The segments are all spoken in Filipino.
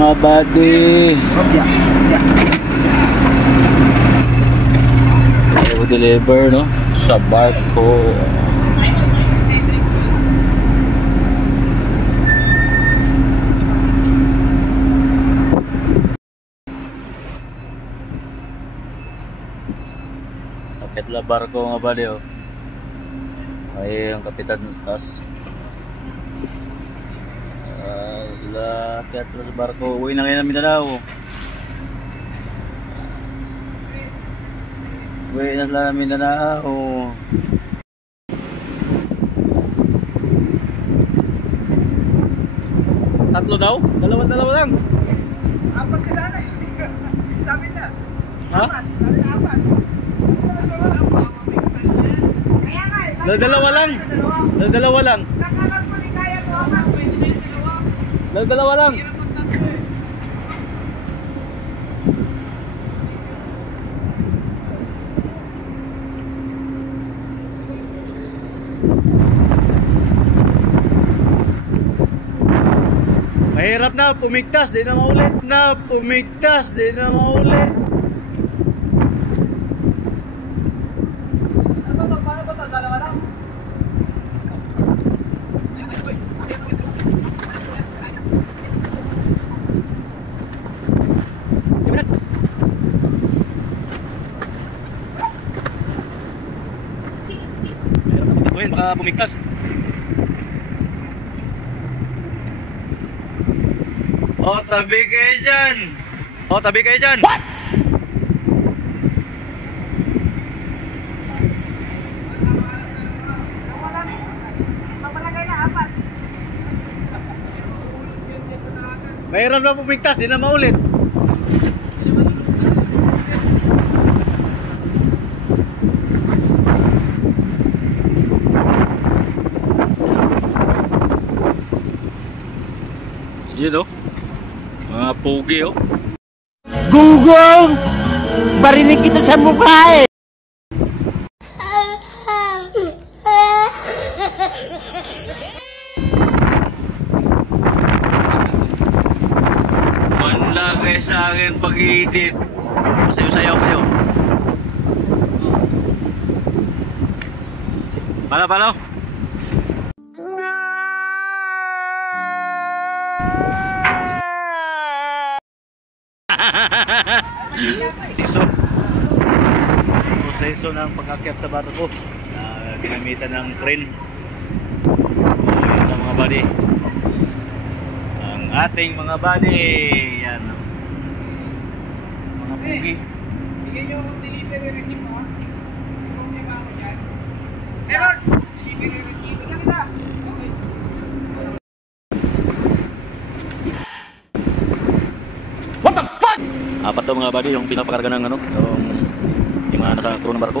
Mga buddy, deliver no sa barko. Kapit la barko mga buddy oh. Ay ang kapitan sa taas. Lakit la sa barko. Uwi na ngayon namin Mindanao. Uwi na lang Mindanao. Tatlo daw? Dalawa lang. Apat ka sana. Sabi na. Ha? Sabi na apat. Kaya nga. Dalawa lang. Dalawa lang. Nakalang mo ni kaya ko apat. Dalawa lang. Mahirap na, pumigtas, di na maulit. Ano ba? Paano ba ito? Dalawa lang? Mahirap na baka pumigtas. Tabi kayo dyan. What? Mapalagay na apat. Mahirap na pumigtas, di na maulit. Yun o. Mga pugi oh. Gunggong! Barinig kita sa mukha eh! Manlagay sa akin pag-iidit. Sayo-sayaw kayo. Palo. Proseso ng pag-akyat sa barko na ginamitan ng crane. Yan ang mga buddy, ang ating mga buddy. Yan mga pugi. Bigyan nyo yung delivery receipt mo. Ikaw niya ba ako dyan? Meron! Delivery receipt. Lang kita. Okay. What the fuck? Apat daw mga buddy yung pinapakarga ng yung mga nasa crew ng barko.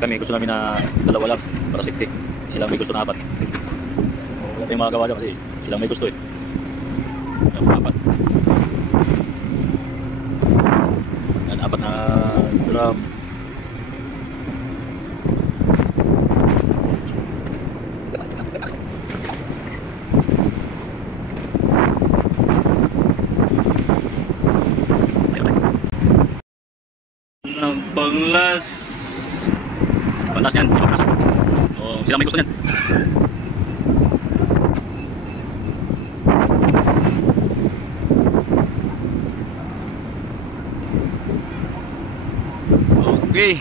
Kami gusto namin na dalawa lang para safety. Sila may gusto na apat. Wala tayong magagawa dyan kasi sila may gusto eh. Apat. Yan, apat na drum. Panglas yan, sila may gusto yan. Okay.